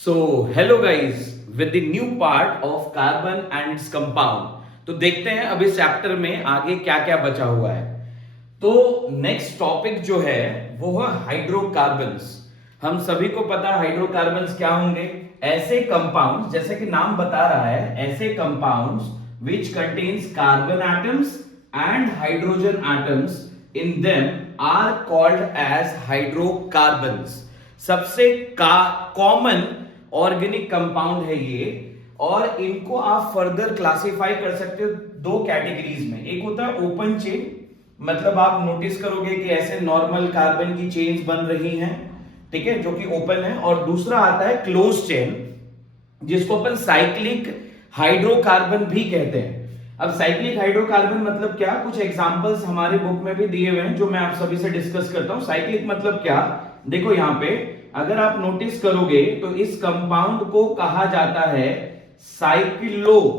So, hello guys, with the new part of carbon and its compound. तो देखते हैं अब इस चैप्टर में आगे क्या क्या बचा हुआ है। तो नेक्स्ट टॉपिक जो है वो है हाइड्रोकार्बन्स। हम सभी को पता है हाइड्रोकार्बन्स क्या होंगे। ऐसे कंपाउंड्स, जैसे कि नाम बता रहा है, ऐसे compounds which contains carbon atoms and hydrogen atoms in them are called as hydrocarbons. सबसे कॉमन ऑर्गेनिक कंपाउंड है ये, और इनको आप फर्दर क्लासिफाई कर सकते हो दो कैटेगरीज में। एक होता है ओपन चेन, मतलब आप नोटिस करोगे कि ऐसे नॉर्मल कार्बन की चेन्स बन रही हैं, ठीक है, जो कि ओपन है। और दूसरा आता है क्लोज चेन, जिसको अपन साइक्लिक हाइड्रोकार्बन भी कहते हैं। अब साइक्लिक हाइड्रोकार्बन मतलब क्या, कुछ एग्जांपल्स हमारे बुक में भी दिए हुए हैं जो मैं आप सभी से डिस्कस करता हूं। साइक्लिक मतलब क्या, देखो यहां पे अगर आप नोटिस करोगे तो इस कंपाउंड को कहा जाता है साइक्लोहेक्सेन।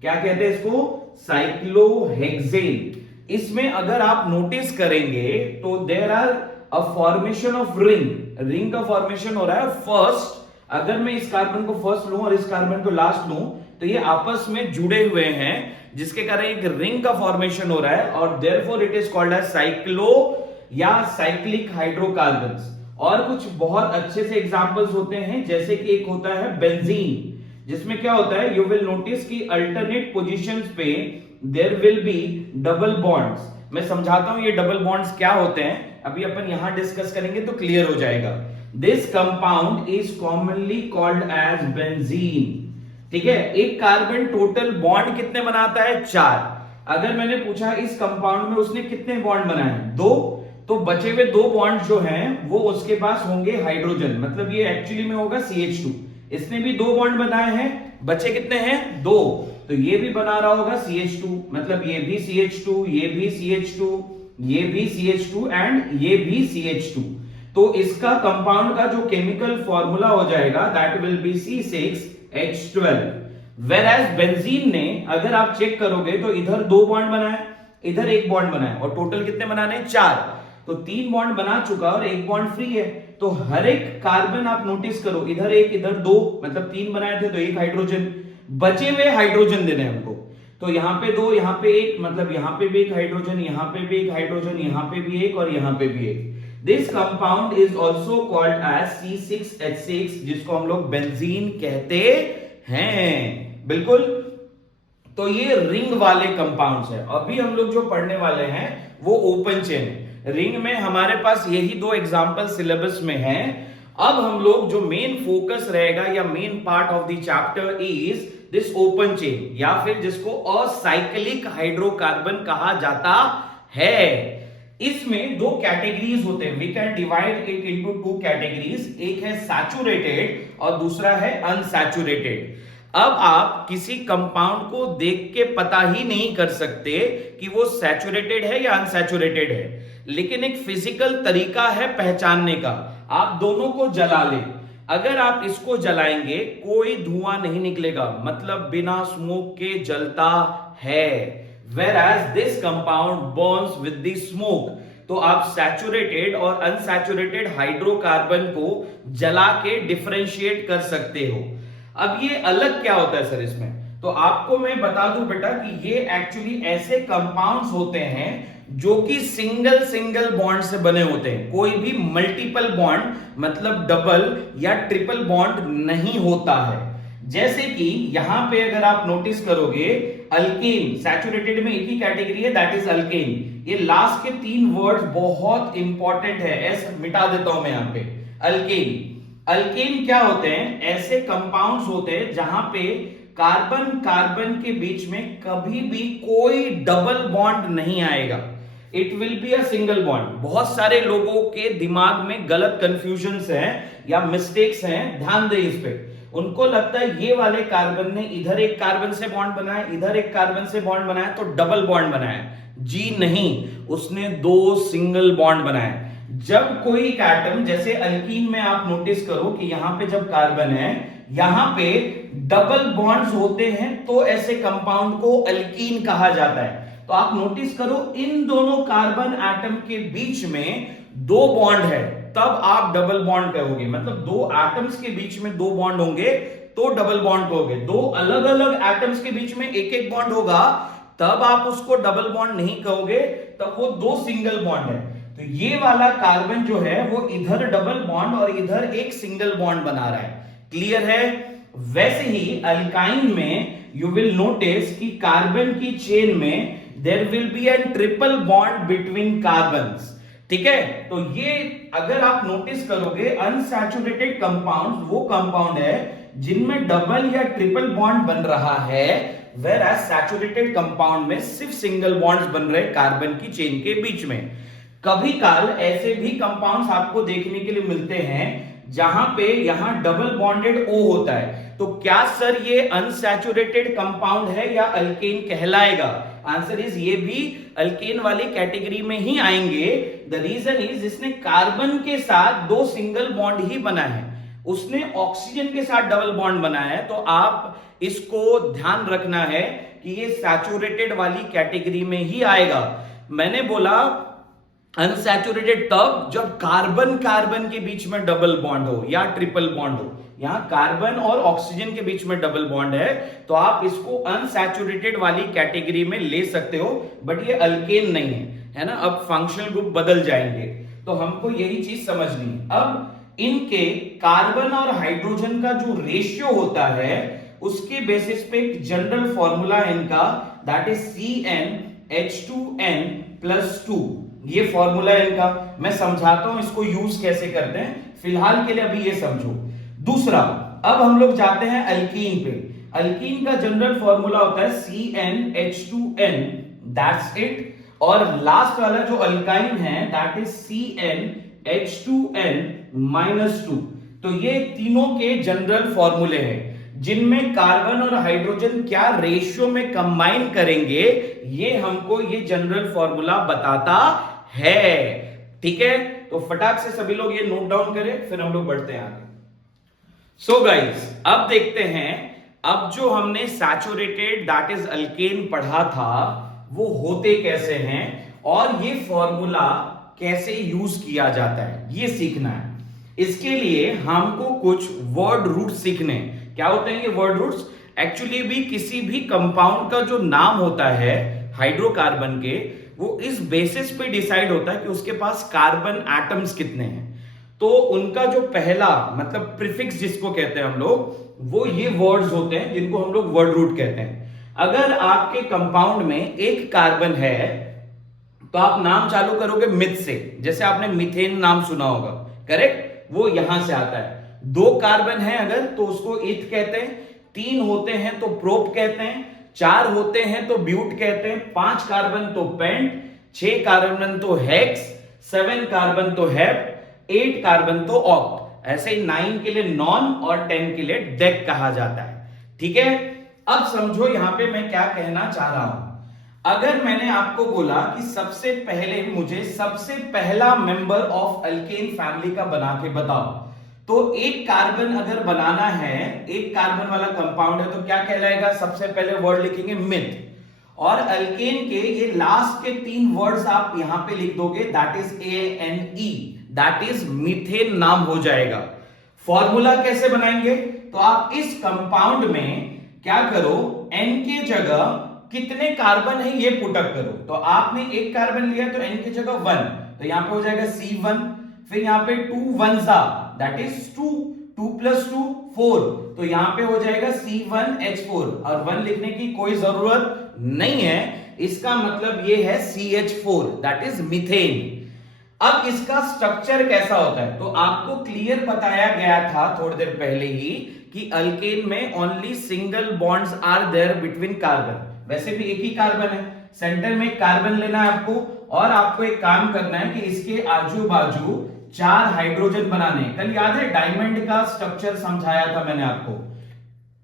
क्या कहते हैं इसको? साइक्लोहेक्सेन। इसमें अगर आप नोटिस करेंगे तो there are a formation of ring का फॉर्मेशन हो रहा है फर्स्ट। अगर मैं इस कार्बन को फर्स्ट लूं और इस कार्बन को लास्ट लूं तो ये आपस में जुड़े हुए हैं, जिसके कारण एक रिंग का फॉर्मेशन हो रहा है, और therefore it is called as cyclo या साइक्लिक हाइड्रोकार्बन्स। और कुछ बहुत अच्छे से एग्जांपल्स होते हैं, जैसे कि एक होता है बेंजीन, जिसमें क्या होता है, यू विल नोटिस कि अल्टरनेट पोजीशंस पे there will be double bonds. मैं समझाता हूं ये डबल बॉन्ड्स क्या होते हैं, अभी अपन यहां डिस्कस करेंगे तो क्लियर हो जाएगा। This compound is commonly called as benzene. ठीक है, एक कार्बन टोटल बॉन्ड कितने बनाता है? 4। अगर मैंने पूछा इस कंपाउंड में उसने कितने बॉन्ड बनाए? 2, तो बचे हुए 2 बॉन्ड जो हैं वो उसके पास होंगे हाइड्रोजन, मतलब ये एक्चुअली में होगा CH2। इसने भी 2 बॉन्ड बनाए हैं, बचे कितने हैं? 2, तो ये भी बना रहा होगा CH2, मतलब ये भी CH2, ये भी CH2, ये भी CH2 एंड ये भी CH2। तो इसका कंपाउंड का जो केमिकल फॉर्मूला हो जाएगा that will be C6H12। Whereas benzene ने, अगर आप चेक करोगे तो इधर 2 बॉन्ड बनाए, इधर 1 बॉन्ड बनाए, और टोटल कितने बनाने? 4। तो 3 बॉन्ड बना चुका और 1 बॉन्ड फ्री है। तो हर एक कार्बन आप नोटिस करो, इधर 1 इधर 2, मतलब 3 बनाए थे तो 1 हाइड्रोजन, बचे हुए हाइड्रोजन देने हमको। तो यहां पे 2, यहां पे 1, मतलब यहां पे भी 1 हाइड्रोजन, यहां पे भी 1 हाइड्रोजन, यहां पे भी 1 और यहां पे भी 1। This compound is also called as C6H6, जिसको हम लोग बेंजीन कहते हैं। बिल्कुल, तो ये रिंग वाले कंपाउंड्स है। अभी हम लोग जो पढ़ने वाले हैं वो ओपन चेन है। रिंग में हमारे पास यही 2 एग्जांपल सिलेबस में है। अब हम लोग जो मेन फोकस रहेगा या main part of the chapter is this open chain, या फिर जिसको असाइक्लिक हाइड्रोकार्बन कहा जाता है। इसमें 2 कैटेगरीज होते हैं, we can divide it into 2 categories. एक है सैचुरेटेड और दूसरा है अनसैचुरेटेड। अब आप किसी कंपाउंड को देख के पता ही नहीं कर सकते कि वो सैचुरेटेड है या अनसैचुरेटेड है, लेकिन एक फिजिकल तरीका है पहचानने का। आप दोनों को जला ले, अगर आप इसको जलाएंगे कोई धुआं नहीं निकलेगा, मतलब बिना स्मोक के जलता है। whereas this compound burns with the smoke। तो आप सैचुरेटेड और अनसैचुरेटेड हाइड्रोकार्बन को जला के डिफरेंशिएट कर सकते हो। अब ये अलग क्या होता है सर इसमें, तो आपको मैं बता दूं बेटा कि ये एक्चुअली ऐसे कंपाउंड्स होते हैं जो कि सिंगल सिंगल बॉन्ड से बने होते हैं। कोई भी मल्टीपल बॉन्ड, मतलब डबल या ट्रिपल बॉन्ड नहीं होता है। जैसे कि यहां पे अगर आप नोटिस करोगे, अल्केन सैचुरेटेड में एक ही कैटेगरी है, दैट इज अल्केन। ये लास्ट के 3 वर्ड्स बहुत इंपॉर्टेंट है, एस मिटा देता हूं मैं यहां पे। अल्केन, अल्केन क्या होते हैं? ऐसे कंपाउंड्स होते हैं जहां पे कार्बन कार्बन के बीच में कभी भी कोई डबल बॉन्ड नहीं आएगा, it will be a single bond. बहुत सारे लोगों के दिमाग में गलत कंफ्यूजन्स हैं या मिस्टेक्स हैं, ध्यान दें इस पे। उनको लगता है ये वाले कार्बन ने इधर एक कार्बन से बॉन्ड बनाया, इधर एक कार्बन से बॉन्ड बनाया तो डबल बॉन्ड बनाया। जी नहीं, उसने 2 सिंगल बॉन्ड बनाए। जब कोई एटम, जैसे अल्कीन में आप नोटिस करो कि यहां पे जब कार्बन है, यहां पे डबल बॉन्ड्स होते हैं, तो ऐसे कंपाउंड को अल्कीन कहा जाता है। तो आप नोटिस करो इन दोनों कार्बन एटम के बीच में 2 बॉन्ड है, तब आप डबल बॉन्ड कहोगे, मतलब दो एटम्स के बीच में दो बॉन्ड होंगे तो डबल बॉन्ड कहोगे। दो अलग अलग एटम्स के बीच में एक एक बॉन्ड होगा तब आप उसको डबल बॉन्ड नहीं कहोगे, तब वो दो सिंगल बॉन्ड है। तो ये वाला कार्बन जो है वो इधर डबल बॉन्ड और इधर एक सिंगल बॉन्ड बना रहा है। क्लियर है? वैसे ही अल्काइन में यू विल नोटिस कि कार्बन की चेन में there will be an triple bond between carbons. ठीक है, तो ये अगर आप नोटिस करोगे अनसैचुरेटेड कंपाउंड वो कंपाउंड है जिनमें डबल या ट्रिपल बॉन्ड बन रहा है, whereas सैचुरेटेड कंपाउंड में सिर्फ सिंगल बॉन्ड्स बन रहे कार्बन की चेन के बीच में। कभी काल ऐसे भी कंपाउंड्स आपको देखने के लिए मिलते हैं जहां पे यहां डबल बॉन्डेड O होता है। तो क्या सर ये अनसैचुरेटेड कंपाउंड है या अल्केन कहलाएगा? आंसर इज ये भी अल्केन वाली कैटेगरी में ही आएंगे। द रीजन इज इसने कार्बन के साथ दो सिंगल बॉन्ड ही बना है, उसने ऑक्सीजन के साथ डबल बॉन्ड बनाया है। तो आप इसको ध्यान रखना है कि ये सैचुरेटेड वाली कैटेगरी में ही आएगा। मैंने बोला अनसैचुरेटेड तब जब कार्बन कार्बन के बीच में डबल बॉन्ड हो या ट्रिपल बॉन्ड हो। यहां कार्बन और ऑक्सीजन के बीच में डबल बॉन्ड है तो आप इसको अनसैचुरेटेड वाली कैटेगरी में ले सकते हो, बट ये अल्केन नहीं है ना। अब फंक्शनल ग्रुप बदल जाएंगे, तो हमको यही चीज समझनी है। अब इनके कार्बन और हाइड्रोजन का जो रेशियो होता है उसके बेसिस पे एक जनरल फॉर्मूला है इनका, दैट इज CnH2n+2। ये फॉर्मूला है इनका, मैं समझाता हूं इसको यूज कैसे करते हैं, फिलहाल के लिए अभी ये समझो। दूसरा, अब हम लोग जाते हैं अल्कीन पे। अल्कीन का जनरल फॉर्मूला होता है CnH2n, दैट्स इट। और लास्ट वाला जो अल्काइन है दैट इज CnH2n-2। तो ये तीनों के जनरल फॉर्मूले हैं जिनमें कार्बन और हाइड्रोजन क्या रेशियो में कंबाइन करेंगे, ये हमको ये जनरल फॉर्मूला बताता है। ठीक है, तो फटाक से सभी लोग ये नोट डाउन करें, फिर हम लोग बढ़ते हैं आगे। सो गाइस, अब देखते हैं, अब जो हमने सैचुरेटेड दैट इज अल्केन पढ़ा था वो होते कैसे हैं और ये फॉर्मूला कैसे यूज किया जाता है, ये सीखना है। इसके लिए हमको कुछ वर्ड रूट्स सीखने हैं। क्या होते हैं ये वर्ड रूट्स? एक्चुअली भी किसी भी कंपाउंड का जो नाम होता है हाइड्रोकार्बन के, वो इस बेसिस पे डिसाइड होता है कि उसके पास कार्बन एटम्स कितने हैं। तो उनका जो पहला मतलब प्रीफिक्स जिसको कहते हैं हम लोग, वो ये वर्ड्स होते हैं जिनको हम लोग वर्ड रूट कहते हैं। अगर आपके कंपाउंड में एक कार्बन है तो आप नाम चालू करोगे मिथ से, जैसे आपने मीथेन नाम सुना होगा, करेक्ट, वो यहां से आता है। दो कार्बन है अगर तो उसको इथ कहते हैं, तीन होते हैं तो प्रोप कहते हैं, चार होते हैं तो ब्यूट कहते हैं, पांच कार्बन तो पेंट, छह कार्बन तो हेक्स, 7 कार्बन तो हेप्ट, 8 कार्बन तो ऑक्ट। ऐसे ही 9 के लिए नॉन और 10 के लिए डेक कहा जाता है। ठीक है, अब समझो यहां पे मैं क्या कहना चाह रहा हूं। अगर मैंने आपको बोला कि सबसे पहले मुझे सबसे पहला मेंबर ऑफ अल्केन फैमिली का बना के बताओ, तो एक कार्बन अगर बनाना है, एक कार्बन वाला कंपाउंड है तो क्या कहलाएगा? सबसे पहले वर्ड लिखेंगे मिथ। और अल्केन के ये लास्ट के 3 वर्ड्स आप यहां पे लिख दोगे, that is ANE, that is methane नाम हो जाएगा। फॉर्मूला कैसे बनाएंगे? तो आप इस कंपाउंड में क्या करो, N के जगह कितने कार्बन है ये पुटअप करो। तो आपने एक कार्बन लिया तो N की जगह 1, तो यहां पे हो जाएगा C1, फिर यहां पे 2 1s दैट इज 2, 2 + 2 4, तो यहां पे हो जाएगा C1H4, और 1 लिखने की कोई जरूरत नहीं है, इसका मतलब ये है CH4 दैट इज मीथेन। अब इसका स्ट्रक्चर कैसा होता है? तो आपको क्लियर बताया गया था थोड़ी देर पहले ही कि अल्केन में only single bonds are there between carbon. वैसे भी एक ही कार्बन है, सेंटर में एक कार्बन लेना है आपको, और आपको एक काम करना है कि इसके आजू बाजू 4 हाइड्रोजन बनाने। कल याद है डायमंड का स्ट्रक्चर समझाया था मैंने आपको,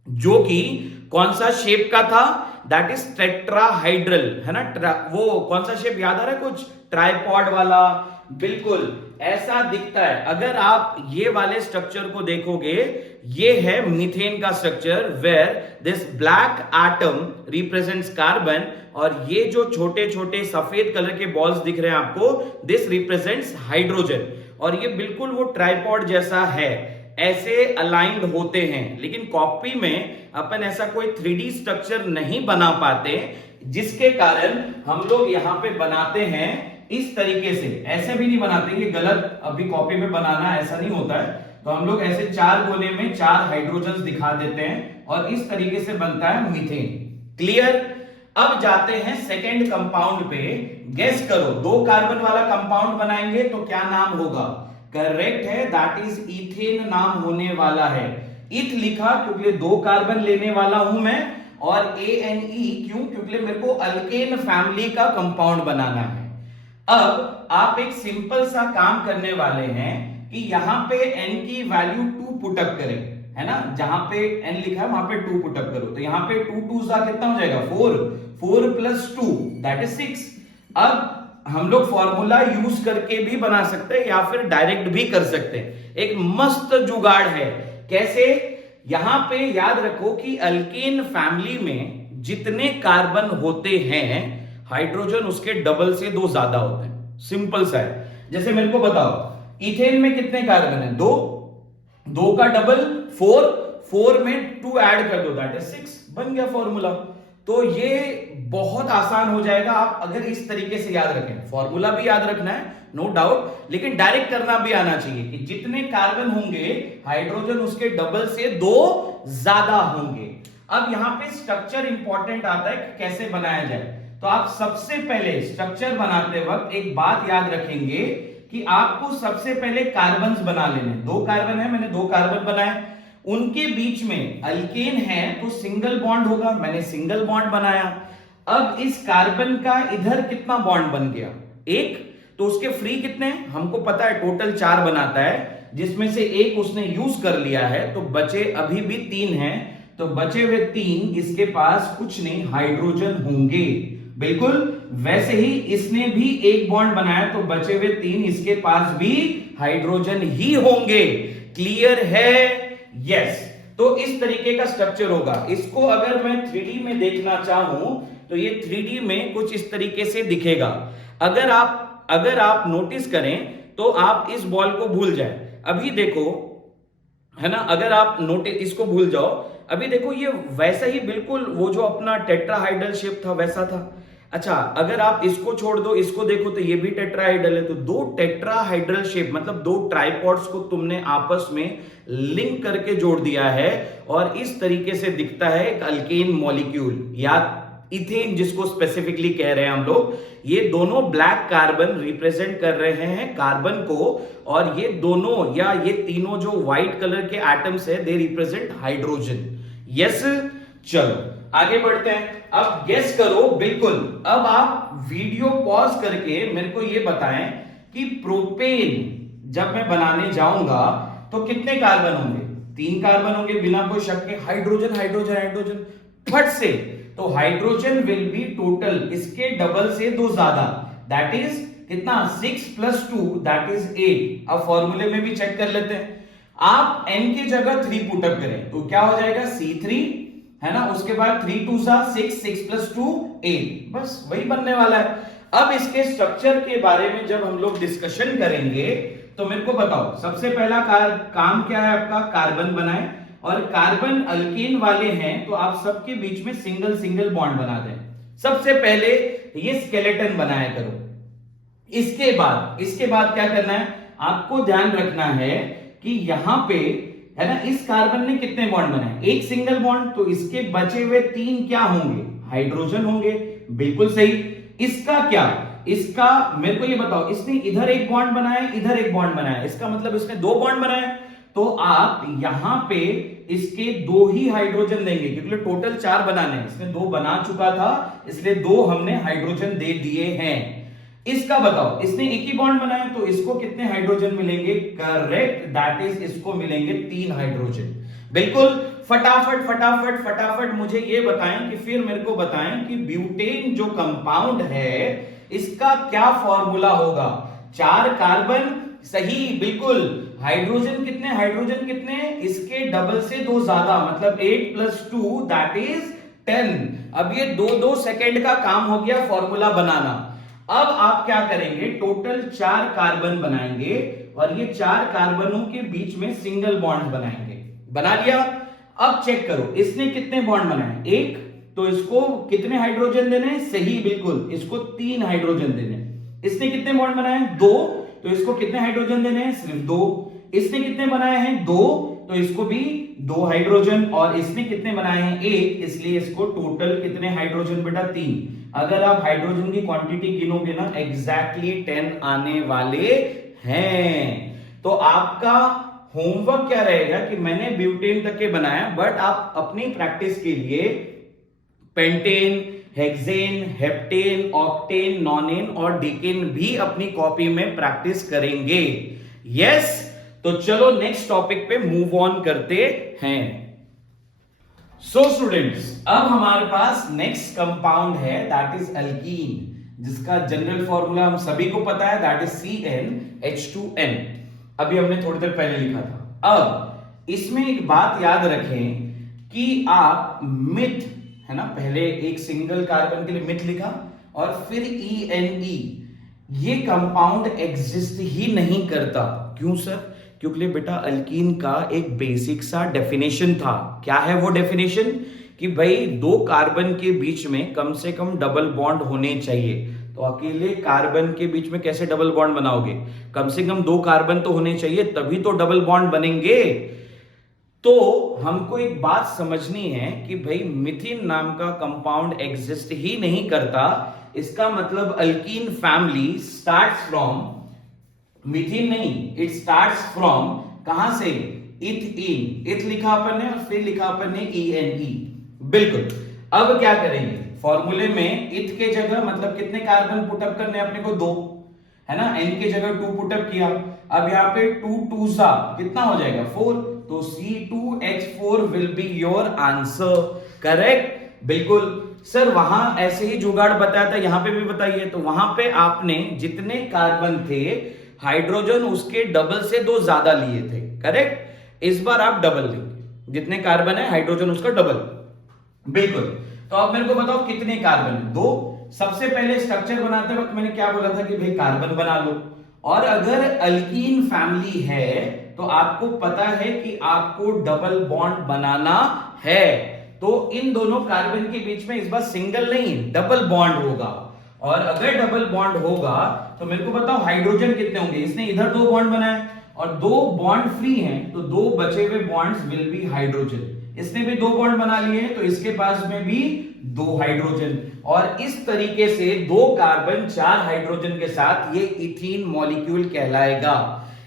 जो कि कौन सा शेप का था? दैट इज टेट्राहाइड्रल, है ना। वो कौन सा शेप याद आ रहा है? कुछ ट्राइपॉड वाला, बिल्कुल ऐसा दिखता है। अगर आप ये वाले स्ट्रक्चर को देखोगे, ये है मीथेन का structure, where this black atom represents carbon, और ये जो छोटे छोटे सफेद कलर के बॉल्स दिख रहे हैं आपको, दिस रिप्रेजेंट्स हाइड्रोजन। और ये बिल्कुल वो ट्राइपॉड जैसा है, ऐसे अलाइंड होते हैं। लेकिन कॉपी में अपन ऐसा कोई 3D स्ट्रक्चर नहीं बना पाते, जिसके कारण हम लोग यहां पे बनाते हैं इस तरीके से। ऐसे भी नहीं बनाते, ये गलत, अभी कॉपी में बनाना ऐसा नहीं होता है। तो हम लोग ऐसे 4 कोने में 4 हाइड्रोजन दिखा देते हैं और इस तरीके से बनता है मीथेन। क्लियर? अब जाते हैं सेकेंड कंपाउंड पे। गेस करो, 2 कार्बन वाला कंपाउंड बनाएंगे तो क्या नाम होगा? करेक्ट है, दैट इज इथेन नाम होने वाला है। इथ लिखा क्योंकि 2 कार्बन लेने वाला हूं मैं, और ANE क्यों? क्योंकि मेरे को अल्केन फैमिली का कंपाउंड बनाना है। अब आप एक सिंपल सा काम करने वाले हैं कि यहां पे n की वैल्यू 2 पुटअप करें, है ना? जहां पे n लिखा है वहां पे 2 पुटअप करो, तो यहां पे 2 2 सा कितना हो जाएगा? 4, 4 प्लस 2 दैट इज 6। अब हम लोग फॉर्मूला यूज करके भी बना सकते हैं या फिर डायरेक्ट भी कर सकते हैं। एक मस्त जुगाड़ है। कैसे? यहां पे याद रखो कि अल्केन फैमिली में जितने कार्बन होते हैं, हाइड्रोजन उसके डबल से 2 ज्यादा होते हैं। सिंपल सा है। जैसे मेरे को बताओ, इथेन में कितने कार्बन है? 2, 2 का डबल 4, 4 में 2 ऐड कर दो दैट इज 6, बन गया फॉर्मूला। तो ये बहुत आसान हो जाएगा आप अगर इस तरीके से याद रखें। फॉर्मूला भी याद रखना है नो डाउट, लेकिन डायरेक्ट करना भी आना चाहिए कि जितने कार्बन होंगे हाइड्रोजन उसके डबल से 2 ज्यादा होंगे। अब यहां पे स्ट्रक्चर इंपॉर्टेंट आता है कि कैसे बनाया जाए। तो आप सबसे पहले स्ट्रक्चर बनाते वक्त एक बात याद रखेंगे कि आपको सबसे पहले कार्बन्स बना लेने। 2 कार्बन है, मैंने 2 कार्बन बनाए, उनके बीच में अल्केन है तो सिंगल बॉन्ड होगा, मैंने सिंगल बॉन्ड बनाया। अब इस कार्बन का इधर कितना बॉन्ड बन गया? 1, तो उसके फ्री कितने हैं? हमको पता है टोटल 4 बनाता है, जिसमें से 1 उसने यूज कर लिया है, तो बचे अभी भी 3 हैं। तो बचे हुए 3 इसके पास कुछ नहीं हाइड्रोजन होंगे। बिल्कुल वैसे ही इसने भी 1 बॉन्ड बनाया, तो बचे हुए 3 इसके पास भी हाइड्रोजन ही होंगे। क्लियर है? यस। तो इस तरीके का स्ट्रक्चर होगा। इसको अगर मैं 3D में देखना चाहूं तो ये 3D में कुछ इस तरीके से दिखेगा। अगर आप नोटिस करें तो आप इस बॉल को भूल जाए। अभी देखो, है ना? अगर आप नोटिस इसको भूल जाओ, अभी देखो ये वैसा ही बिल्कुल वो जो अपना टेट्राहाइड्रल शेप था वैसा था। अच्छा, अगर आप इसको छोड़ दो, इसको देखो तो ये भी टेट्राहाइड्रल है। तो 2 टेट्राहाइड्रल शेप मतलब 2 ट्राइपॉड्स को तुमने आपस में लिंक करके जोड़ दिया है और इस तरीके से दिखता है एक अल्केन मॉलिक्यूल या इथेन, जिसको स्पेसिफिकली कह रहे हैं हम लोग। ये दोनों ब्लैक कार्बन रिप्रेजेंट कर रहे हैं कार्बन को, और ये दोनों या ये तीनों जो व्हाइट कलर के एटम्स है दे रिप्रेजेंट हाइड्रोजन। यस, चलो आगे बढ़ते हैं। अब गेस करो, बिल्कुल। अब आप वीडियो पॉज करके मेरे को ये बताएं कि प्रोपेन जब मैं बनाने जाऊंगा तो कितने कार्बन होंगे? 3 कार्बन होंगे बिना कोई शक के। हाइड्रोजन हाइड्रोजन हाइड्रोजन फट से, तो हाइड्रोजन विल बी टोटल इसके डबल से 2 ज्यादा, दैट इज कितना? 6 प्लस 2 दैट इज 8। अब फॉर्मूले में भी चेक कर लेते हैं। आप n की जगह 3 पुटअप करें तो क्या हो जाएगा? C3, है ना? उसके बाद 3 2 सा 6, 6 प्लस 2 8, बस वही बनने वाला है। अब इसके स्ट्रक्चर के बारे में जब हम लोग डिस्कशन करेंगे तो मेरे को बताओ, सबसे पहला काम क्या है आपका? कार्बन बनाए, और कार्बन अल्केन वाले हैं तो आप सबके बीच में सिंगल सिंगल बॉन्ड बना दें। सबसे पहले ये स्केलेटन बनाया करो। इसके बाद क्या करना है? आपको ध्यान रखना है कि यहां पे, है ना, इस कार्बन ने कितने बॉन्ड बनाए? 1 सिंगल बॉन्ड, तो इसके बचे हुए 3 क्या होंगे? हाइड्रोजन होंगे। बिल्कुल सही। इसका क्या? इसका मेरे को ये बताओ, इसने इधर 1 बॉन्ड बनाया, इधर 1 बॉन्ड बनाया, इसका मतलब इसने 2 बॉन्ड बनाए। तो आप यहां पे इसके 2 ही हाइड्रोजन देंगे क्योंकि टोटल 4 बनाने हैं, इसने 2 बना चुका था इसलिए 2 हमने हाइड्रोजन दे दिए हैं। इसका बताओ, इसने 1 ही बॉन्ड बनाया तो इसको कितने हाइड्रोजन मिलेंगे? करेक्ट, दैट इज इसको मिलेंगे 3 हाइड्रोजन। बिल्कुल। फटाफट फटाफट फटाफट मुझे ये बताएं कि फिर मेरे को बताएं कि ब्यूटेन जो कंपाउंड है इसका क्या फॉर्मूला होगा? 4 कार्बन, सही, बिल्कुल। हाइड्रोजन कितने? इसके डबल से 2 ज्यादा, मतलब 8 प्लस 2 दैट इज 10। अब ये 2-2 सेकेंड का काम हो गया फॉर्मूला बनाना। अब आप क्या करेंगे? टोटल 4 कार्बन बनाएंगे और ये 4 कार्बनों के बीच में सिंगल बॉन्ड बनाएंगे। बना लिया। अब चेक करो इसने कितने बॉन्ड बनाए, 1, तो इसको कितने हाइड्रोजन देने हैं, सही बिल्कुल, इसको 3 हाइड्रोजन देने हैं। इसने कितने बॉन्ड बनाए हैं, 2, तो इसको कितने हाइड्रोजन देने हैं, सिर्फ 2। इसने कितने बनाए हैं, 2, तो इसको भी 2 हाइड्रोजन। और इसने कितने बनाए हैं, 1, इसलिए इसको टोटल कितने हाइड्रोजन बेटा, 3। अगर आप हाइड्रोजन की क्वांटिटी गिनोगे ना, एग्जैक्टली 10 आने वाले हैं। तो आपका होमवर्क क्या रहेगा कि मैंने ब्यूटेन तक के बनाया, बट आप अपनी प्रैक्टिस के लिए pentane, hexane, heptane, octane, nonane और डिकेन भी अपनी कॉपी में प्रैक्टिस करेंगे। यस, तो चलो नेक्स्ट टॉपिक पे मूव ऑन करते हैं। सो स्टूडेंट्स, अब हमारे पास नेक्स्ट कंपाउंड है, दैट इज अल्कीन, जिसका जनरल फॉर्मूला हम सभी को पता है, दैट इज CnH2n। अभी हमने थोड़ी देर पहले लिखा था। अब इसमें एक बात याद रखें कि आप मिथ है ना, पहले एक सिंगल कार्बन के लिए मिथ लिखा और फिर ENE, ये कंपाउंड एग्जिस्ट ही नहीं करता। क्यों सर? क्योंकि बेटा अल्कीन का एक बेसिक सा डेफिनेशन था। क्या है वो डेफिनेशन? कि भाई 2 कार्बन के बीच में कम से कम डबल बॉन्ड होने चाहिए। तो अकेले कार्बन के बीच में कैसे डबल बॉन्ड बनाओगे? कम से कम 2 कार्बन तो होने चाहिए, तभी तो डबल बॉन्ड बनेंगे। तो हमको एक बात समझनी है कि भाई मिथिन नाम का कंपाउंड एग्जिस्ट ही नहीं करता। इसका मतलब अल्कीन फैमिली स्टार्ट्स फ्रॉम, मिथिन नहीं, इट स्टार्ट्स फ्रॉम कहां से, इथीन। इथ लिखा अपन ने और फिर लिखा अपन ने ENE। बिल्कुल। अब क्या करेंगे, फॉर्मूले में इथ के जगह मतलब कितने कार्बन पुटअप करने अपने को, 2 है ना, n के जगह 2 पुटअप किया। अब यहाँ पे 2 2 सा कितना हो जाएगा, 4, तो C2H4 will be your answer. Correct, बिल्कुल सर। वहां ऐसे ही जुगाड़ बताया था, यहां पे भी बताइए। तो वहां पे आपने जितने कार्बन थे, हाइड्रोजन उसके डबल से 2 ज्यादा लिए थे। करेक्ट, इस बार आप डबल लेंगे, जितने कार्बन है हाइड्रोजन उसका डबल। बिल्कुल। तो अब मेरे को बताओ कितने कार्बन है, 2। सबसे पहले स्ट्रक्चर बनाते वक्त मैंने क्या बोला था कि भाई कार्बन बना लो। और अगर अल्कीन फैमिली है तो आपको पता है कि आपको डबल बॉन्ड बनाना है। तो इन दोनों कार्बन के बीच में इस बार सिंगल नहीं डबल बॉन्ड होगा। और अगर डबल बॉन्ड होगा तो मेरे को बताओ हाइड्रोजन कितने होंगे। इसने इधर 2 बॉन्ड बनाए और 2 बॉन्ड फ्री हैं, तो 2 बचे हुए बॉन्ड्स विल बी हाइड्रोजन। इसने भी 2 बॉन्ड बना लिए हैं, तो इसके पास में भी 2 हाइड्रोजन। और इस तरीके से 2 कार्बन 4 हाइड्रोजन के साथ ये इथीन मॉलिक्यूल कहलाएगा।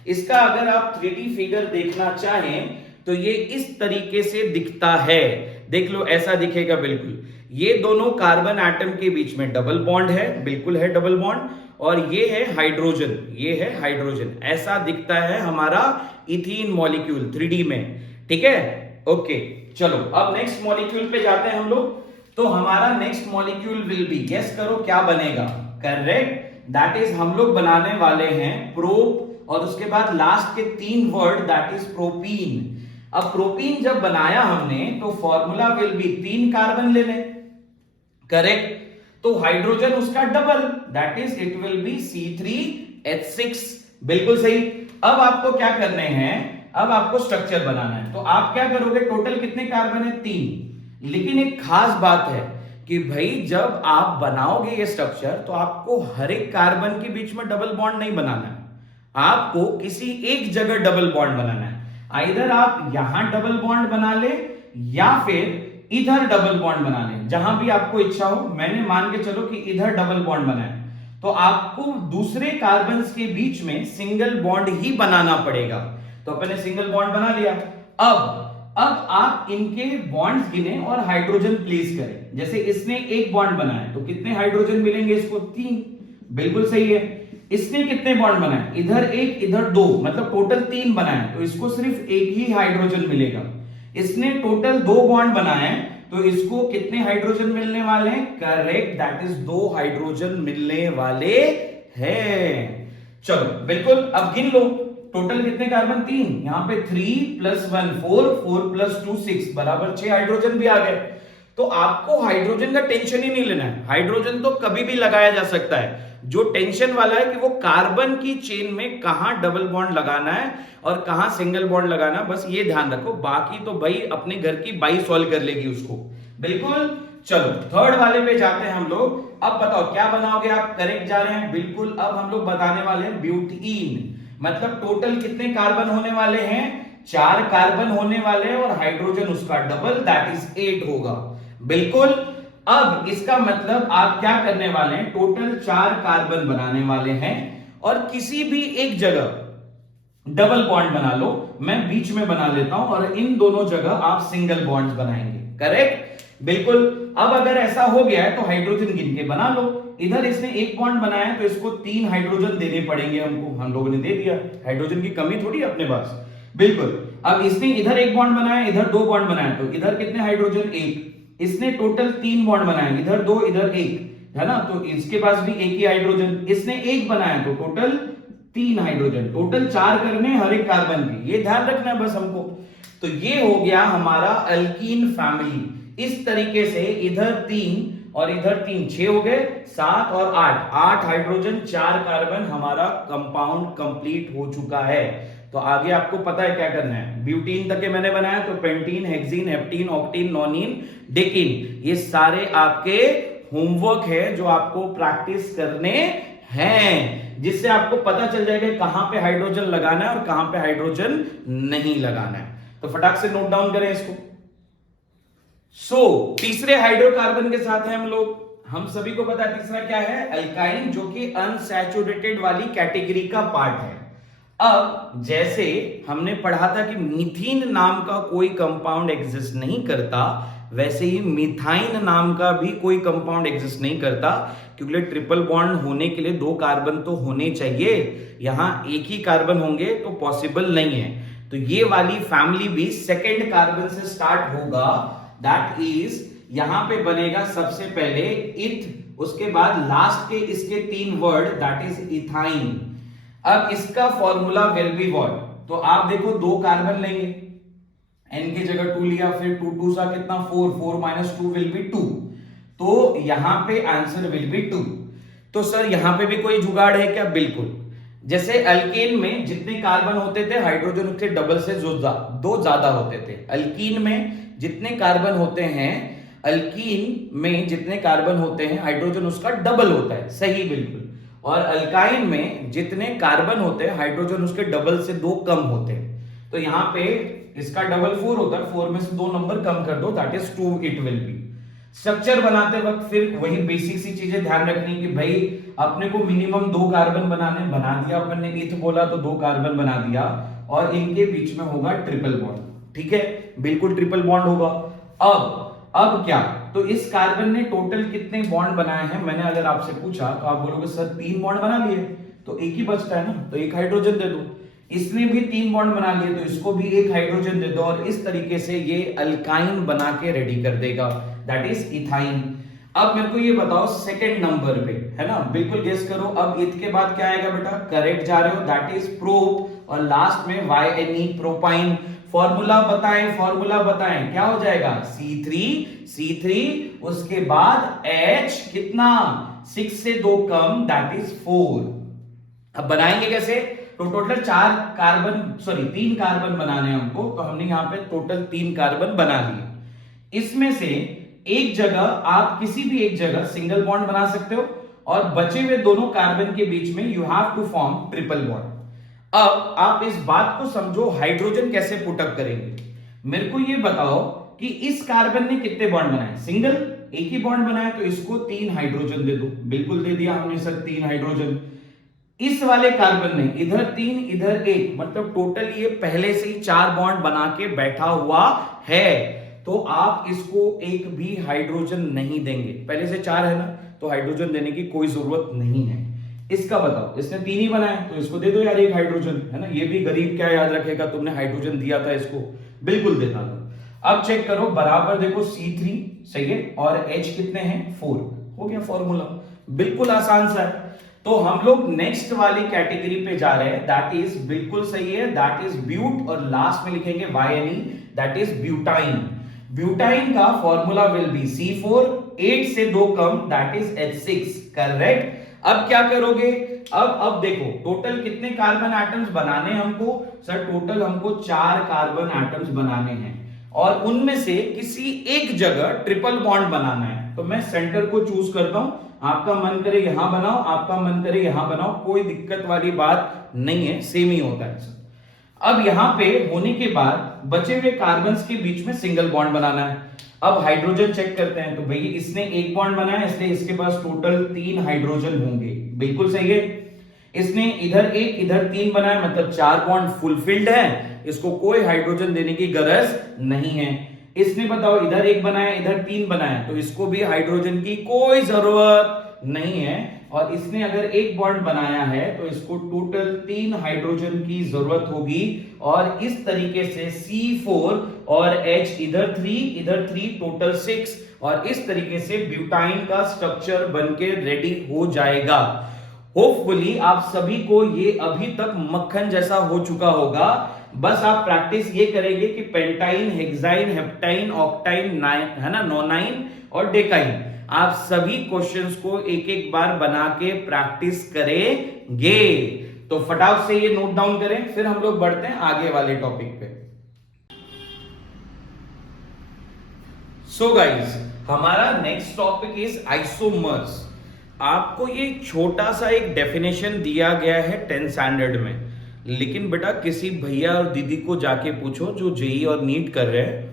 इसका अगर आप 3D फिगर देखना चाहें तो ये इस तरीके से दिखता है। देख लो, ऐसा दिखेगा बिल्कुल। ये दोनों कार्बन एटम के बीच में डबल बॉन्ड है, बिल्कुल है डबल बॉन्ड। और ये है हाइड्रोजन, ये है हाइड्रोजन। ऐसा दिखता है हमारा इथीन मॉलिक्यूल 3D में। ठीक है, ओके। चलो अब नेक्स्ट मॉलिक्यूल पे जाते हैं हम लोग। तो हमारा next molecule will be, guess करो क्या बनेगा। करेक्ट, दैट इज हम लोग बनाने वाले हैं प्रोप, और उसके बाद लास्ट के 3 वर्ड दैट इज प्रोपीन। अब प्रोपीन जब बनाया हमने तो फॉर्मूला विल बी 3 कार्बन ले लें। करेक्ट, तो हाइड्रोजन उसका double, that is it will be C3H6। बिल्कुल सही। अब आपको क्या करने हैं, अब आपको स्ट्रक्चर बनाना है। तो आप क्या करोगे, टोटल कितने कार्बन है, 3। लेकिन एक खास बात है कि भाई जब आप बनाओगे ये स्ट्रक्चर तो आपको हर एक कार्बन के बीच में डबल बॉन्ड नहीं बनाना है, आपको किसी एक जगह डबल बॉन्ड बनाना है। आइदर आप यहां डबल बॉन्ड बना ले या फिर इधर डबल बॉन्ड बना ले, जहां भी आपको इच्छा हो। मैंने मान के चलो कि इधर डबल बॉन्ड बनाए, तो आपको दूसरे कार्बन के बीच में सिंगल बॉन्ड ही बनाना पड़ेगा। तो अपने सिंगल बॉन्ड बना लिया। अब आप इनके बॉन्ड्स गिने और हाइड्रोजन प्लेस करें। जैसे इसने एक बॉन्ड बनाया तो कितने हाइड्रोजन मिलेंगे इसको, 3। बिल्कुल सही है। इसने कितने बॉन्ड बनाए, इधर 1 इधर 2, मतलब टोटल 3 बनाए, तो इसको सिर्फ 1 ही हाइड्रोजन मिलेगा। इसने टोटल 2 बॉन्ड बनाए तो इसको कितने हाइड्रोजन मिलने वाले हैं, करेक्ट, दैट इज 2 हाइड्रोजन मिलने वाले हैं। चलो बिल्कुल, अब गिन लो टोटल कितने कार्बन, 3। यहां पे 3 + 1 4, 4 + 2 6 बराबर 6 हाइड्रोजन भी आ गए। तो आपको हाइड्रोजन का टेंशन ही नहीं लेना है, हाइड्रोजन तो कभी भी लगाया जा सकता है। जो टेंशन वाला है कि वो कार्बन की चेन में कहां डबल बॉन्ड लगाना है और कहां सिंगल बॉन्ड लगाना, बस ये ध्यान रखो, बाकी तो भाई अपने घर की बाई सॉल्व कर लेगी उसको। बिल्कुल। चलो थर्ड वाले पे जाते हैं हम लोग। अब बताओ क्या बनाओगे आप? करेक्ट जा रहे हैं बिल्कुल। अब हम लोग बताने वाले हैं ब्यूटीन, मतलब टोटल कितने कार्बन होने वाले हैं? 4 कार्बन होने वाले हैं और हाइड्रोजन उसका डबल, दैट इज 8 होगा। बिल्कुल। अब इसका मतलब आप क्या करने वाले हैं? टोटल 4 कार्बन बनाने वाले हैं और किसी भी एक जगह डबल बॉन्ड बना लो, मैं बीच में बना लेता हूं और इन दोनों जगह आप सिंगल बॉन्ड्स बनाएंगे। करेक्ट, बिल्कुल। अब अगर ऐसा हो गया है तो हाइड्रोजन गिन के बना लो। इधर इसने एक बॉन्ड बनाया है तो इसको 3 हाइड्रोजन देने पड़ेंगे हमको, हम लोगों ने दे दिया, हाइड्रोजन की कमी थोड़ी है अपने पास। बिल्कुल। अब इसने इधर एक बॉन्ड बनाया, इधर 2 बॉन्ड बनाया, तो इधर कितने हाइड्रोजन? 1। इसने टोटल 3 बॉन्ड बनाए, इधर 2 इधर 1, है ना, तो इसके पास भी एक ही हाइड्रोजन। इसने एक बनाया तो टोटल 3 हाइड्रोजन, टोटल 4 करने हर एक कार्बन की, ये ध्यान रखना है बस हमको। तो ये हो गया हमारा अल्कीन फैमिली। इस तरीके से इधर 3 और इधर 3, 6 हो गए, 7 और 8 हाइड्रोजन 4 कार्बन, हमारा कंपाउंड कंप्लीट हो चुका है। तो आगे आपको पता है क्या करना है। ब्यूटीन तक के मैंने बनाया, तो पेंटीन, हेक्सीन, हेप्टीन, ऑक्टीन, नोनीन, डेकिन, ये सारे आपके होमवर्क है जो आपको प्रैक्टिस करने हैं, जिससे आपको पता चल जाएगा कहां पे हाइड्रोजन लगाना है और कहां पे हाइड्रोजन नहीं लगाना है। तो फटाक से नोट डाउन करें इसको। तीसरे हाइड्रोकार्बन के साथ है हम लोग। हम सभी को पता है तीसरा क्या है? अल्काइन, जो कि अनसैचुरेटेड वाली कैटेगरी का पार्ट है। अब जैसे हमने पढ़ा था कि मीथीन नाम का कोई कंपाउंड एग्जिस्ट नहीं करता, वैसे ही मिथाइन नाम का भी कोई कंपाउंड एग्जिस्ट नहीं करता, क्योंकि ट्रिपल बॉन्ड होने के लिए 2 कार्बन तो होने चाहिए, यहां एक ही कार्बन होंगे तो पॉसिबल नहीं है। तो ये वाली फैमिली भी सेकेंड कार्बन से स्टार्ट होगा, दैट इज यहां पे बनेगा सबसे पहले इथ, उसके बाद लास्ट के इसके 3 वर्ड, दैट इज इथाइन। अब इसका फॉर्मूला विल बी व्हाट? तो आप देखो 2 कार्बन लेंगे, n की जगह 2 लिया, फिर 2 2 सा कितना 4, 4 माइनस 2 विल बी 2, तो यहां पे आंसर विल बी 2। तो सर यहां पे भी कोई जुगाड़ है क्या? बिल्कुल। जैसे अल्केन में जितने कार्बन होते थे हाइड्रोजन उसके डबल से 2 ज्यादा होते थे। अल्कीन में जितने कार्बन होते हैं, अल्कीन में जितने कार्बन होते हैं हाइड्रोजन उसका डबल होता है, सही बिल्कुल। और अल्काइन में जितने कार्बन होते हैं हाइड्रोजन उसके डबल से 2 कम होते हैं। तो यहां पे इसका डबल 4 होता है, 4 में से 2 नंबर कम कर दो, that is 2 it will be. Structure बनाते वक्त फिर वही बेसिक सी चीजें ध्यान रखनी कि भाई अपने को मिनिमम 2 कार्बन बनाने, बना दिया अपन ने, इथ बोला तो 2 कार्बन बना दिया और इनके बीच में होगा ट्रिपल बॉन्ड। ठीक है, बिल्कुल ट्रिपल बॉन्ड होगा। अब क्या? तो इस कार्बन ने टोटल कितने बॉन्ड बनाए हैं? मैंने अगर आपसे पूछा तो आप बोलोगे सर 3 बॉन्ड बना लिए, तो एक ही बचता है ना, तो 1 हाइड्रोजन दे दो। इसने भी 3 बॉन्ड बना लिए, तो इसको भी 1 हाइड्रोजन दे दो, और इस तरीके से ये अल्काइन बना के रेडी कर देगा, दैट इज इथाइन। अब मेरे को ये बताओ सेकंड नंबर पे, है ना, बिल्कुल गेस करो। अब इथ के बाद क्या आएगा बेटा? करेक्ट जा रहे हो, दैट इज प्रोप, और लास्ट में YNE, प्रोपाइन। फॉर्मूला बताएं, फॉर्मूला बताएं, क्या हो जाएगा? C3, उसके बाद H कितना? 6 से 2 कम, दैट इज 4। अब बनाएंगे कैसे? तो टोटल 3 कार्बन बनाने हैं हमको, तो हमने यहां पे टोटल 3 कार्बन बना लिए। इसमें से एक जगह आप किसी भी एक जगह सिंगल बॉन्ड बना सकते हो, और बचे हुए दोनों कार्बन के बीच में you have to form triple bond. अब आप इस बात को समझो, हाइड्रोजन कैसे पुटअप करेंगे। मेरे को ये बताओ कि इस कार्बन ने कितने बॉन्ड बनाए? सिंगल, एक ही बॉन्ड बनाया, तो इसको 3 हाइड्रोजन दे दो। बिल्कुल दे दिया हमने सर 3 हाइड्रोजन। इस वाले कार्बन ने इधर 3 इधर 1, मतलब टोटल ये पहले से ही 4 बॉन्ड बना के बैठा हुआ है, तो आप इसको एक भी हाइड्रोजन नहीं देंगे। पहले से 4 है ना, तो हाइड्रोजन देने की कोई जरूरत नहीं है। इसका बताओ, इसने 3 ही बनाया, तो इसको दे दो यार 1 हाइड्रोजन, है ना। ये भी गरीब क्या याद रखेगा, तुमने हाइड्रोजन दिया था इसको, बिल्कुल देता था। अब चेक करो, बराबर देखो C3 सही है, और H कितने हैं? 4। हो गया फॉर्मूला, बिल्कुल आसान सा है। तो हम लोग नेक्स्ट वाली कैटेगरी पे जा रहे हैं, दैट इज बिल्कुल सही है, दैट इज ब्यूट, और लास्ट में लिखेंगे YNE, that is butyne. Butyne का फॉर्मूला विल बी C4, 8 से 2 कम, दैट इज H6। करेक्ट। अब क्या करोगे, अब देखो टोटल कितने कार्बन एटम्स बनाने हैं हमको, सर टोटल हमको 4 कार्बन एटम्स बनाने हैं और उनमें से किसी एक जगह ट्रिपल बॉन्ड बनाना है। तो मैं सेंटर को चूज करता हूं, आपका मन करे यहां बनाओ, आपका मन करे यहां बनाओ, कोई दिक्कत वाली बात नहीं है, सेम ही होता है सर। अब यहां पे होने के बाद बचे हुए कार्बन्स के बीच में सिंगल बॉन्ड बनाना है। अब हाइड्रोजन चेक करते हैं, तो भैया इसने एक बॉन्ड बनाया, इसलिए इसके पास टोटल 3 हाइड्रोजन होंगे, बिल्कुल सही है। इसने इधर एक इधर 3 बनाया, मतलब 4 बॉन्ड फुलफिल्ड है, इसको कोई हाइड्रोजन देने की गरज नहीं है। इसने बताओ इधर एक बनाया इधर 3 बनाया, तो इसको भी हाइड्रोजन की कोई जरूरत नहीं है। और इसने अगर एक बॉन्ड बनाया है तो इसको टोटल 3 हाइड्रोजन की जरूरत होगी। और इस तरीके से C4 और H इधर 3 टोटल 6, और इस तरीके से ब्यूटाइन का स्ट्रक्चर बनके रेडी हो जाएगा। होपफुली आप सभी को ये अभी तक मक्खन जैसा हो चुका होगा। बस आप प्रैक्टिस ये करेंगे कि पेंटाइन, हेक्साइन, हेप्टाइन, ऑक्टाइन, है ना, नोनाइन और डेकाइन, आप सभी क्वेश्चंस को एक एक बार बना के प्रैक्टिस करेंगे। तो फटाफट से ये नोट डाउन करें, फिर हम लोग बढ़ते हैं आगे वाले टॉपिक पे। सो गाइस, हमारा नेक्स्ट टॉपिक इज आइसोमर्स। आपको ये छोटा सा एक डेफिनेशन दिया गया है 10th स्टैंडर्ड में, लेकिन बेटा किसी भैया और दीदी को जाके पूछो जो जेई और नीट कर रहे हैं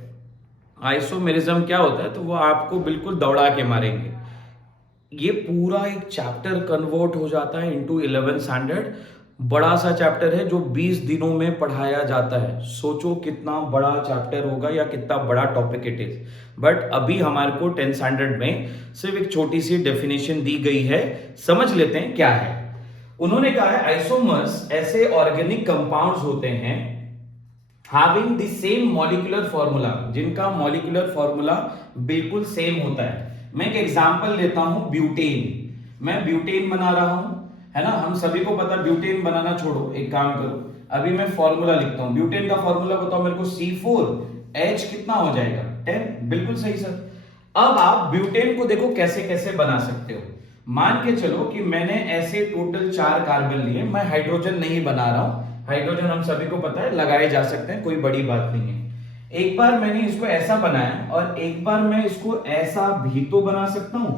आइसोमेरिज्म क्या होता है, तो वो आपको बिल्कुल दौड़ा के मारेंगे। ये पूरा एक चैप्टर कन्वर्ट हो जाता है इनटू 11th स्टैंडर्ड। बड़ा सा चैप्टर है जो 20 दिनों में पढ़ाया जाता है। सोचो कितना बड़ा चैप्टर होगा या कितना बड़ा टॉपिक इट इज। बट अभी हमारे को 10th स्टैंडर्ड में सिर्फ एक छोटी सी डेफिनेशन दी गई है, समझ लेते हैं क्या है। उन्होंने कहा है आइसोमर्स ऐसे ऑर्गेनिक कंपाउंड्स होते हैं having the same molecular formula, जिनका मॉलिक्यूलर फॉर्मूला बिल्कुल सेम होता है। मैं एक एग्जांपल लेता हूं, ब्यूटेन। मैं ब्यूटेन बना रहा हूं, है ना, हम सभी को पता ब्यूटेन बनाना छोड़ो, एक काम करो, अभी मैं फॉर्मूला लिखता हूं। ब्यूटेन का फॉर्मूला बताओ मेरे को, C4H कितना हो जाएगा 10, बिल्कुल सही सर। अब आप ब्यूटेन को देखो कैसे कैसे बना सकते हो। मान के चलो कि मैंने ऐसे टोटल 4 कार्बन लिए, मैं हाइड्रोजन नहीं बना रहा हूं, हाइड्रोजन हम सभी को पता है लगाए जा सकते हैं, कोई बड़ी बात नहीं है। एक बार मैंने इसको ऐसा बनाया और एक बार मैं इसको ऐसा भी तो बना सकता हूं,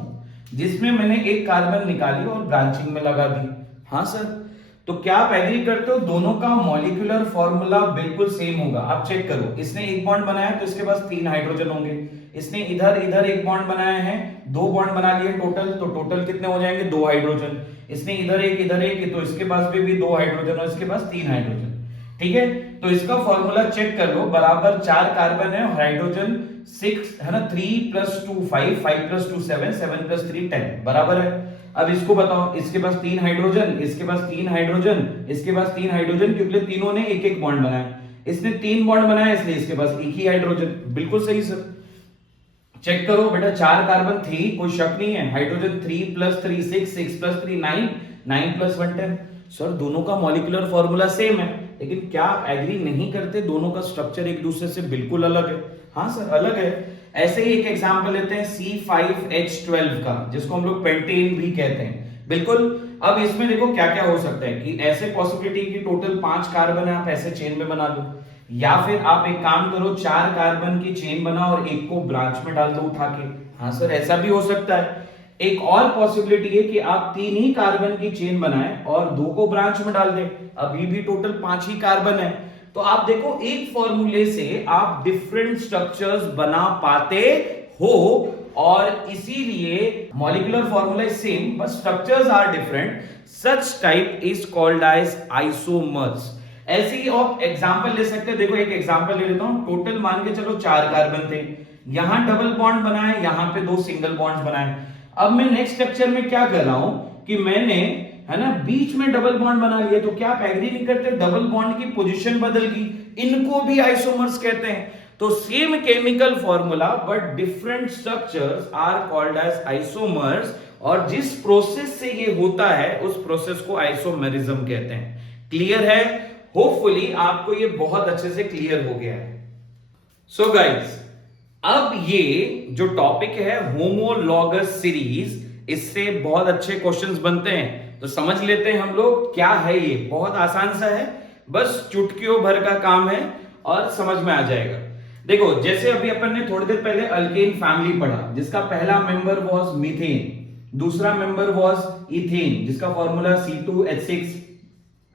जिसमें मैंने एक कार्बन निकाली और ब्रांचिंग में लगा दी। हाँ सर, तो क्या आप एग्री करते हो दोनों का मॉलिक्यूलर फॉर्मूला बिल्कुल सेम होगा। आप चेक करो, इसने एक बॉन्ड बनाया तो इसके पास 3 हाइड्रोजन होंगे, इसने इधर इधर एक बॉन्ड बनाया है, 2 बॉन्ड बना लिए टोटल, तो टोटल कितने हो जाएंगे 2 हाइड्रोजन। इसने इधर एक, तो इसके पास भी 2 हाइड्रोजन और इसके पास 3 हाइड्रोजन। ठीक है, तो इसका फॉर्मूला चेक कर लो, बराबर 4 कार्बन है, हाइड्रोजन 6 है ना, 3 + 2 5, 5 + 2 7, 7 + 3 10, बराबर है। अब इसको बताओ, इसके पास 3 हाइड्रोजन, इसके पास 3 हाइड्रोजन, इसके पास 3 हाइड्रोजन, क्योंकि तीनों ने एक एक बॉन्ड बनाया। इसने 3 बॉन्ड बनाया इसलिए इसके पास एक ही हाइड्रोजन, बिल्कुल सही सर। चेक करो बेटा, 4 कार्बन 3, कोई शक नहीं है, हाइड्रोजन 3 + 3 6, 6 + 3 9, 9 + 1 10। सर दोनों का मॉलिक्यूलर फॉर्मूला सेम है, लेकिन क्या आप एग्री नहीं करते दोनों का स्ट्रक्चर एक दूसरे से बिल्कुल अलग है? हाँ सर अलग है। ऐसे ही एक एग्जांपल लेते हैं C5H12 का, जिसको हम लोग पेंटेन भी कहते हैं, बिल्कुल। अब इसमें देखो क्या क्या हो सकता है कि ऐसे पॉसिबिलिटी की टोटल 5 कार्बन है, आप ऐसे चेन में बना दो, या फिर आप एक काम करो 4 कार्बन की चेन बनाओ और एक को ब्रांच में डाल दो उठा के। हाँ सर ऐसा भी हो सकता है। एक और पॉसिबिलिटी है कि आप 3 ही कार्बन की चेन बनाएं और 2 को ब्रांच में डाल दें, अभी भी टोटल 5 ही कार्बन है। तो आप देखो एक फॉर्मूले से आप डिफरेंट स्ट्रक्चर्स बना पाते हो, और इसीलिए molecular formula is same but structures are different. Such type is called as isomers. ऐसे ही आप एग्जांपल ले सकते हैं। देखो एक एग्जांपल ले लेता हूं, टोटल मान के चलो 4 कार्बन थे, यहां डबल बॉन्ड बनाए, यहां पे 2 सिंगल बॉन्ड्स बनाए। अब मैं नेक्स्ट स्ट्रक्चर में क्या कर रहा हूं कि मैंने, है ना, बीच में डबल बॉन्ड बना लिया, तो क्या आप एग्री नहीं करते डबल बॉन्ड की पोजीशन बदल गई, इनको भी आइसोमर्स कहते हैं। तो same chemical formula but different structures are called as isomers, और जिस प्रोसेस से ये होता है उस प्रोसेस को आइसोमेरिज्म कहते हैं। क्लियर है? होपफुली आपको ये बहुत अच्छे से क्लियर हो गया है। सो गाइस, अब ये जो टॉपिक है होमोलॉगस सीरीज, इससे बहुत अच्छे क्वेश्चंस बनते हैं। तो समझ लेते हैं हम लोग क्या है ये, बहुत आसान सा है, बस चुटकियों भर का काम है और समझ में आ जाएगा। देखो जैसे अभी अपन ने थोड़ी देर पहले अल्केन फैमिली पढ़ा, जिसका पहला मेंबर वाज मीथेन, दूसरा मेंबर वाज इथेन जिसका फॉर्मूला C2H6,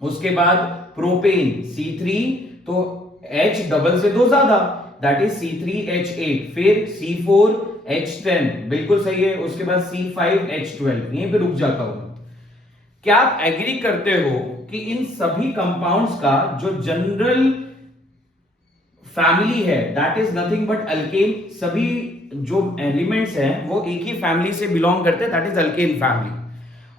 उसके बाद प्रोपेन C3, तो H डबल से 2 ज्यादा, दैट इज C3H8, फिर C4H10, बिल्कुल सही है, उसके बाद C5H12, यहीं पे रुक जाता हूं। क्या आप एग्री करते हो कि इन सभी कंपाउंड्स का जो जनरल फैमिली है that is nothing but alkane, सभी जो एलिमेंट्स हैं वो एक ही फैमिली से बिलोंग करते हैं, दैट इज अल्केन फैमिली।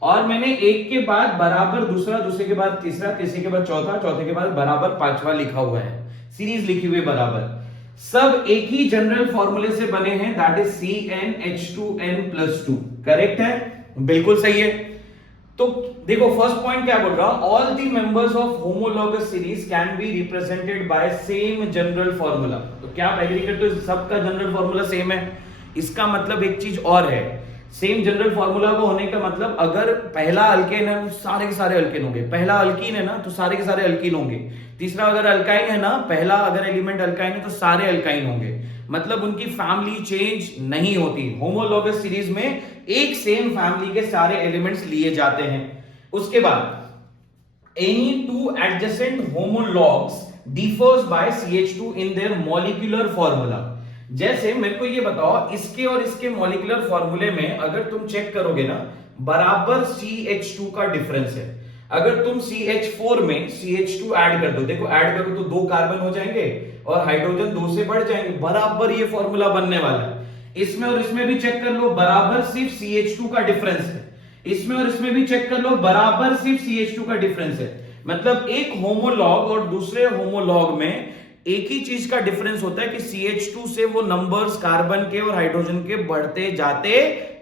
और मैंने एक के बाद बराबर दूसरा, दूसरे के बाद तीसरा, तीसरे के बाद चौथा, चौथे के बाद बराबर पांचवा लिखा हुआ है, सीरीज लिखी हुई है बराबर, सब एक ही जनरल फॉर्मूले से बने हैं, दैट इज CnH2n+2। करेक्ट है, बिल्कुल सही है। तो देखो फर्स्ट पॉइंट क्या बोल रहा, all the members of homologous series can be represented by same general formula. तो क्या आप एग्री करते हो सबका जनरल फॉर्मूला सेम है? इसका मतलब एक चीज और है, सेम जनरल फॉर्मूला को होने का मतलब अगर पहला अल्केन है तो सारे के सारे अल्केन होंगे, पहला अल्कीन है ना तो सारे के सारे अल्कीन होंगे, तीसरा अगर अल्काइन है ना, पहला अगर एलिमेंट अल्काइन है तो सारे अल्काइन होंगे, मतलब उनकी फैमिली चेंज नहीं होती। होमोलॉगस सीरीज में एक सेम फैमिली के सारे एलिमेंट्स लिए जाते हैं। उसके बाद any two adjacent homologues differs by CH2 in their molecular formula. जैसे मेरे को ये बताओ, इसके और इसके मॉलिक्यूलर फॉर्मूले में अगर तुम चेक करोगे ना, बराबर CH2 का डिफरेंस है। अगर तुम CH4 में CH2 ऐड कर दो, देखो ऐड करो तो 2 कार्बन हो जाएंगे और हाइड्रोजन 2 से बढ़ जाएंगे, बराबर ये फॉर्मूला बनने वाला है। इसमें और इसमें भी चेक कर लो, बराबर सिर्फ CH2 का डिफरेंस है। इसमें और इसमें भी चेक कर लो, बराबर सिर्फ CH2 का डिफरेंस है। मतलब एक होमोलॉग और दूसरे होमोलॉग में एक ही चीज का डिफरेंस होता है कि CH2 से वो नंबर्स कार्बन के और हाइड्रोजन के बढ़ते जाते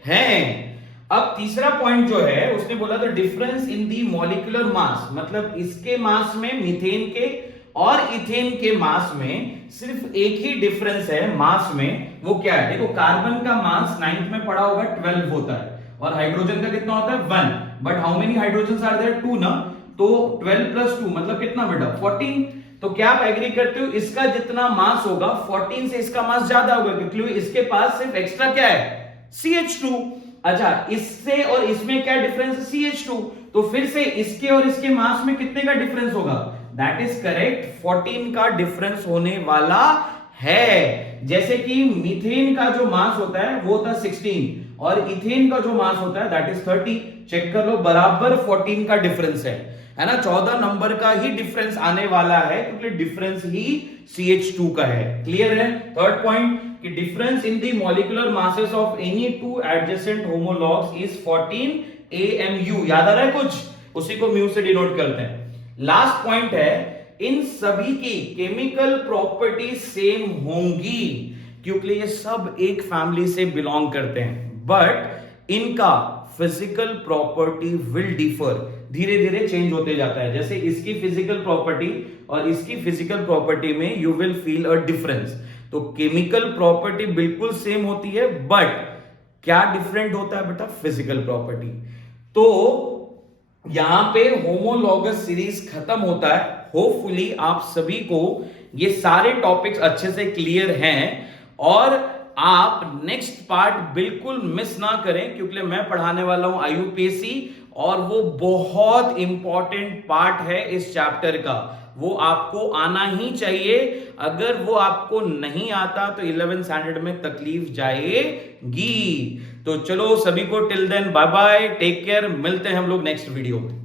हैं। अब तीसरा पॉइंट जो है उसने बोला था difference in the molecular mass, मतलब इसके मास में मीथेन के और इथेन के मास में सिर्फ एक ही डिफरेंस है मास में, वो क्या है? देखो कार्बन का मास 9th में पढ़ा होगा 12 होता है और हाइड्रोजन का कितना होता है 1, but how many hydrogen are there 2 ना, तो 12 + 2 मतलब कितना बेटा 14। तो क्या आप एग्री करते हो इसका जितना मास होगा 14 से इसका मास ज्यादा होगा, क्योंकि इसके पास सिर्फ एक्स्ट्रा क्या है CH2। अच्छा इससे और इसमें क्या डिफरेंस है CH2, तो फिर से इसके और इसके मास में कितने का डिफरेंस होगा? दैट इज करेक्ट 14 का डिफरेंस होने वाला है। जैसे कि मीथेन का जो मास होता है वो था 16 और इथेन का जो मास होता है दैट इज 30। चेक कर लो बराबर 14 का डिफरेंस है ना, 14 नंबर का ही डिफरेंस आने वाला है क्योंकि डिफरेंस ही CH2 का है। क्लियर है? थर्ड पॉइंट कि difference in the molecular masses of any two adjacent homologues is 14 AMU। याद आ रहा है कुछ? उसी को म्यू से डिनोट करते हैं। लास्ट पॉइंट है इन सभी की केमिकल प्रॉपर्टी सेम होंगी क्योंकि ये सब एक फैमिली से बिलोंग करते हैं, बट इनका फिजिकल प्रॉपर्टी विल डिफर, धीरे धीरे चेंज होते जाता है। जैसे इसकी फिजिकल प्रॉपर्टी और इसकी फिजिकल प्रॉपर्टी में you will feel a difference. तो केमिकल प्रॉपर्टी बिल्कुल सेम होती है बट क्या डिफरेंट होता है बेटा? Physical property. तो यहां पे होमोलॉगस सीरीज खत्म होता है। होपफुली आप सभी को ये सारे टॉपिक्स अच्छे से क्लियर हैं और आप नेक्स्ट पार्ट बिल्कुल मिस ना करें क्योंकि मैं पढ़ाने वाला हूं IUPAC और वो बहुत इंपॉर्टेंट पार्ट है इस चैप्टर का, वो आपको आना ही चाहिए। अगर वो आपको नहीं आता तो 11th स्टैंडर्ड में तकलीफ जाएगी। तो चलो सभी को till then bye bye, take care, मिलते हैं हम लोग नेक्स्ट वीडियो में।